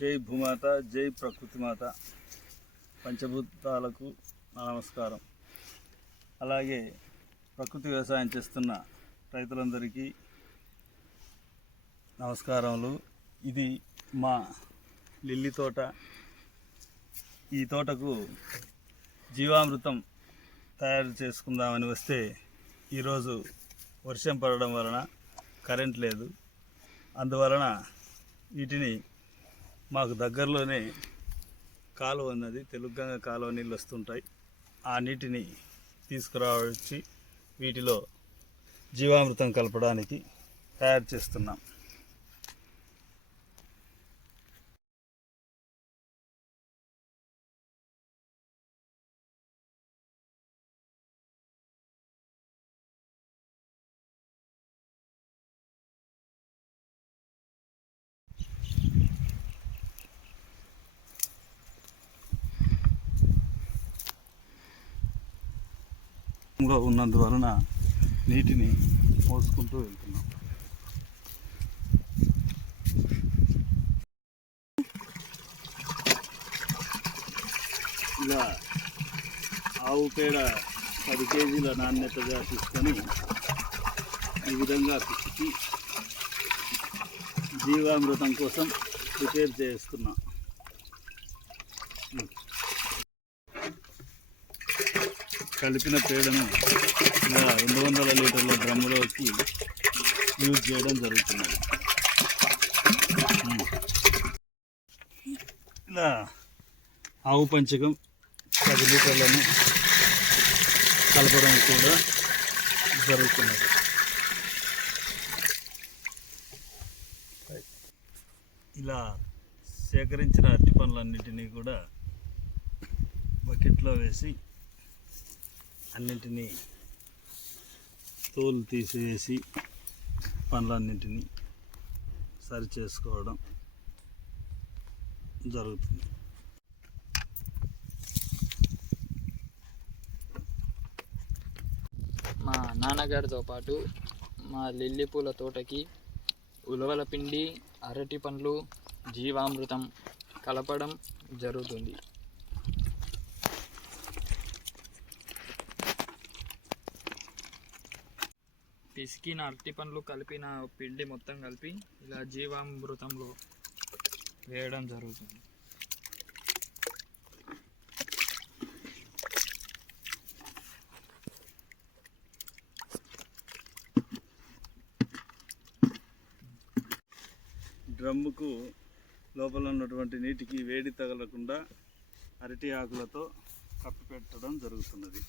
జై భూమాత, జై ప్రకృతి మాత, పంచభూతాలకు నమస్కారం. అలాగే ప్రకృతి వ్యవసాయం చేస్తున్న రైతులందరికీ నమస్కారములు. ఇది మా లిల్లీ తోట. ఈ తోటకు జీవామృతం తయారు చేసుకుందామని వస్తే ఈరోజు వర్షం పడడం వలన కరెంట్ లేదు. అందువలన వీటిని మాకు దగ్గరలోనే కాలువ ఉన్నది, తెలుగంగ కాలువ నీళ్ళు వస్తుంటాయి. ఆ నీటిని తీసుకురావచ్చి వీటిలో జీవామృతం కలపడానికి తయారు చేస్తున్నాం. ఉన్నందువలన నీటిని మోసుకుంటూ వెళ్తున్నాం. ఇలా ఆవు పేడ 10 కేజీల నాణ్యతగా తీసుకొని ఈ విధంగా పిసికి జీవామృతం కోసం ప్రిపేర్ చేస్తున్నాం. కలిపిన పేడను ఇలా 200 లీటర్ల డ్రమ్ములోకి యూజ్ చేయడం జరుగుతున్నది. ఇలా ఆవు పంచకం 10 లీటర్లను కలపడం కూడా జరుగుతున్నది. ఇలా సేకరించిన అరటి పండ్లన్నింటినీ కూడా బకెట్లో వేసి అన్నింటినీ తోలు తీసివేసి పండ్లన్నింటినీ సరి చేసుకోవడం జరుగుతుంది. మా నాన్నగారితో పాటు మా లిల్లీ పూల తోటకి ఉలవల పిండి, అరటి పండ్లు, జీవామృతం కలపడం జరుగుతుంది. పిసికిన అరటి పండ్లు కలిపిన పిండి మొత్తం కలిపి ఇలా జీవామృతంలో వేయడం జరుగుతుంది. డ్రమ్ముకు లోపల ఉన్నటువంటి నీటికి వేడి తగలకుండా అరటి ఆకులతో కప్పి పెట్టడం జరుగుతున్నది.